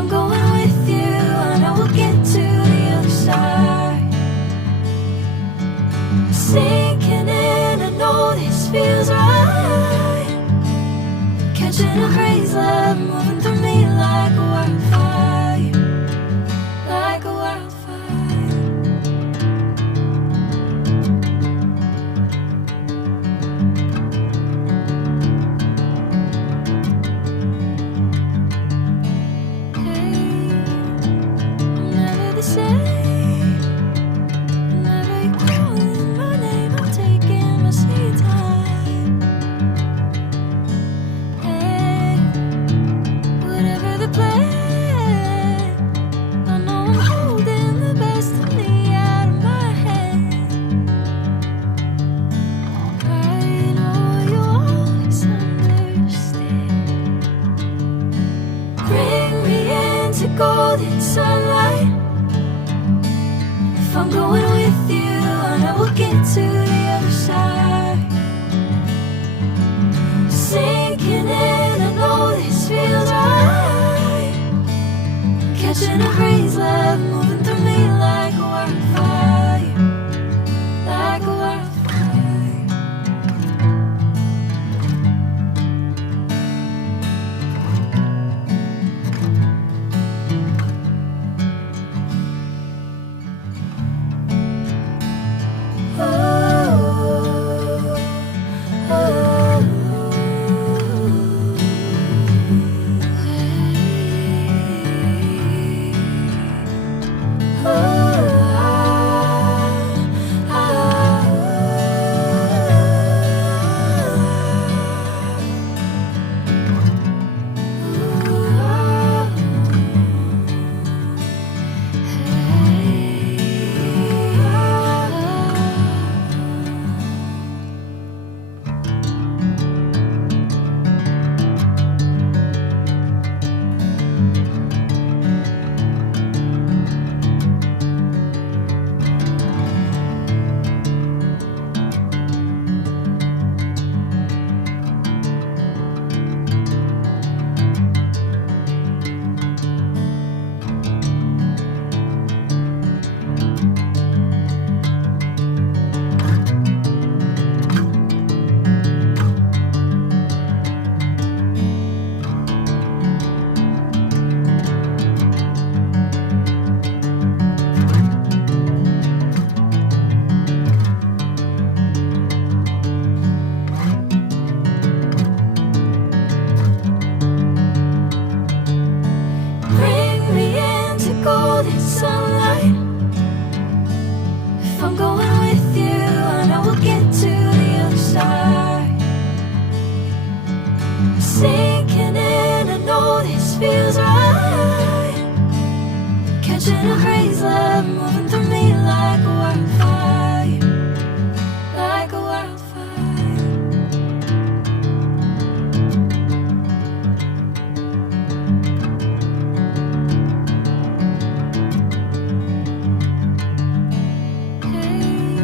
I'm going with you, I know we'll get to the other side. Sinking in, I know this feels right. Catching a crazy love, moving through me like a wildfire, like a wildfire. Hey, I'm never the same. Whenever you're calling my name, I'm taking my sweet time. Hey, whatever the plan, I know I'm holding the best of me out of my hand. I know you always understand. Bring me into golden sunlight. If I'm going with you, I know we'll get to the other side. Sinking in, I know this feels right. Catching a crazy love, moving through me like a wildfire, like a wildfire. Bring me into golden sunlight. If I'm going with you, I know we'll get to the other side. Sinking in, I know this feels right. Catching a crazy love, moving through me like a wildfire, like a wildfire. Hey,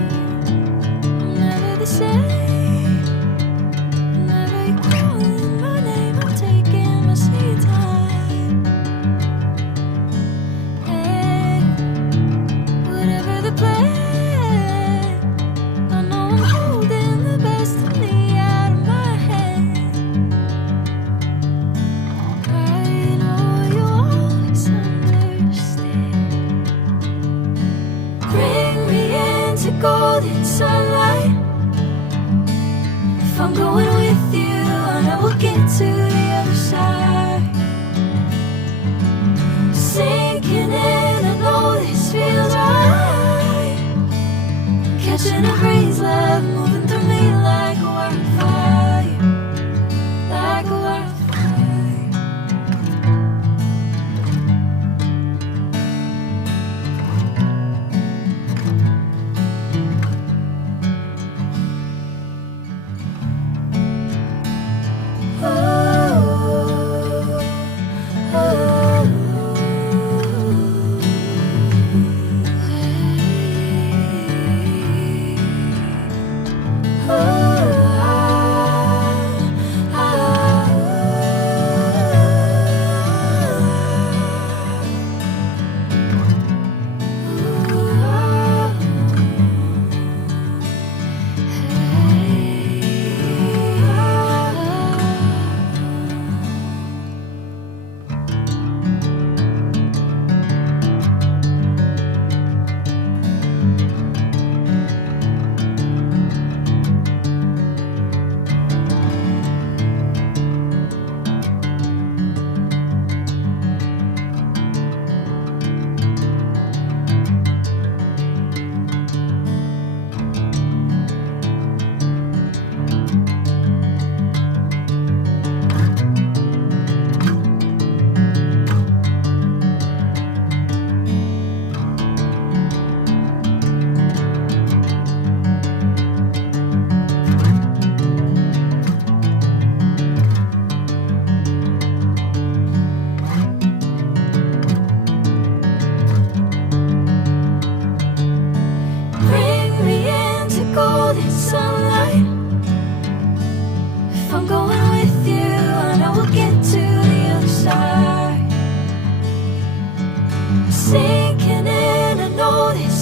I'm never the same. Whenever you're calling my name, I'm taking my sweet time. Hey, whatever the plan, I know I'm holding the best of me out of my hand. I know you always understand. Bring me into golden sunlight. If I'm going with you, I know we'll get to the other side. Sinking in, I know this feels right. Catching a crazy love, moving through me like a wildfire, like a wildfire.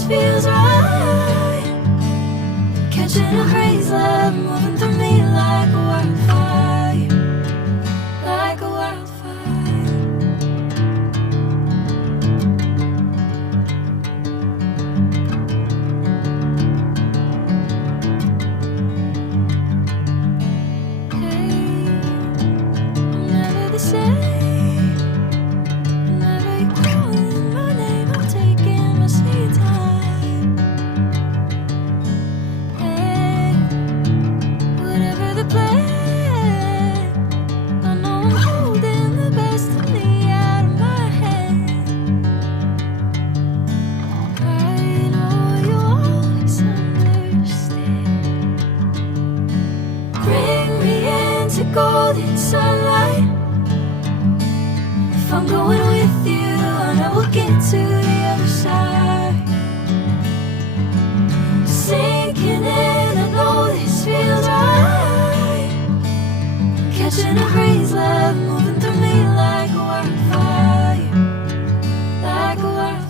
this feels right. Catching a breeze, love moving through me like a wildfire, like a wildfire. Hey, I'm never the same. Golden sunlight. If I'm going with you, I know we'll get to the other side. Sinking in, I know this feels right. Catching a breeze, love moving through me like a wildfire, like a wildfire.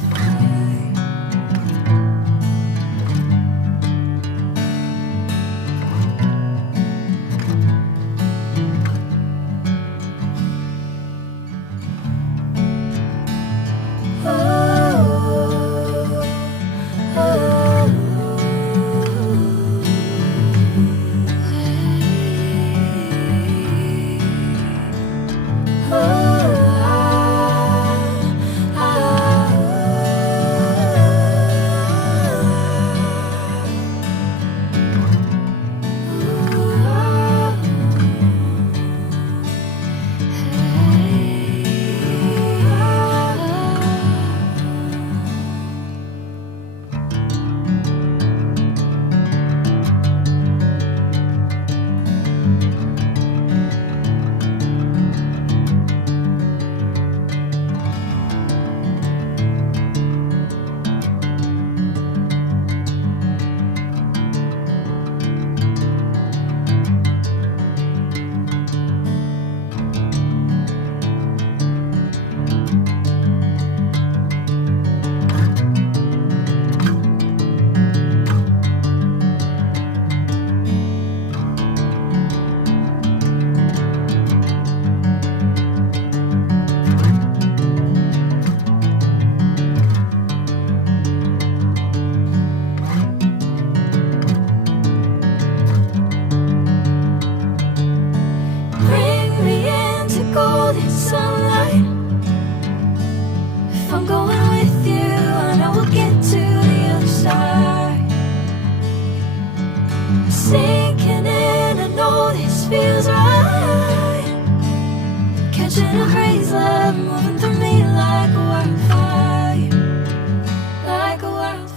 Sunlight. If I'm going with you, I know we'll get to the other side. Sinking in, I know this feels right. Catching a breeze, love moving through me like a wildfire, like a wildfire.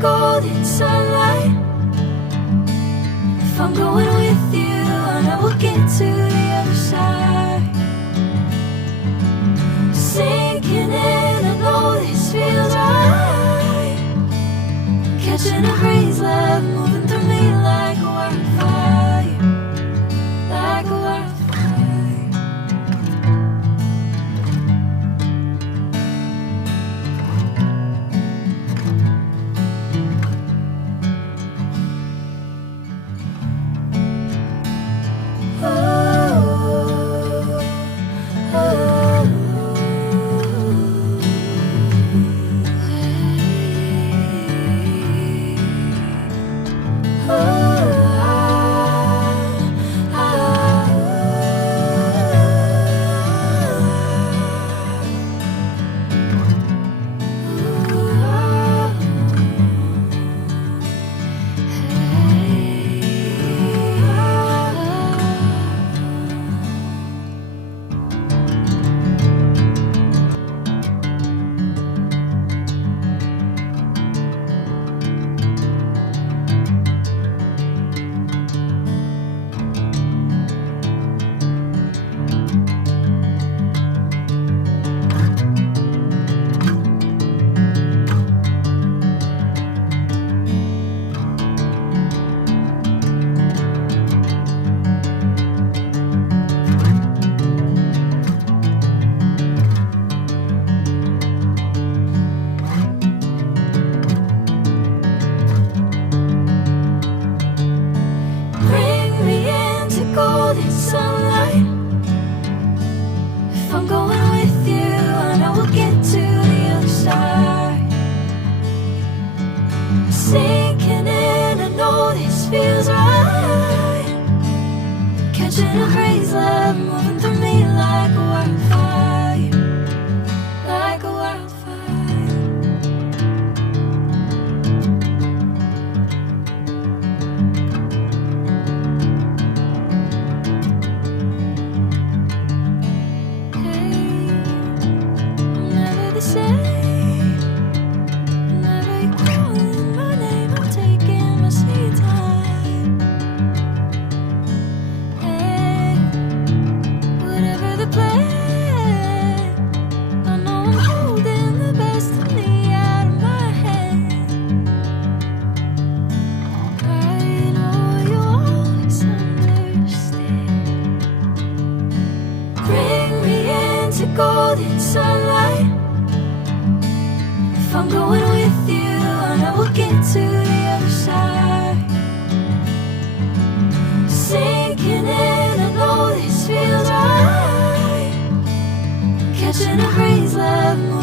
Golden sunlight. If I'm going with you, I know we'll get to the other side. Sinking in, I know this feels right. Catching a breeze, love moving through me like a wildfire, like a wildfire. Oh, oh, oh. feels right. Catching a breeze, love moving through me like a wildfire, like a wildfire. Hey, I'm never the same. Whenever you're calling my name, I'm taking my sweet time. Hey, whatever the plan, I know I'm holding the best of me out of my hand. I know you'll always understand. Bring me into golden sunlight. If I'm going with you, I know we'll get to the other side. Sinking in, I know this feels right. Catching a breeze, love.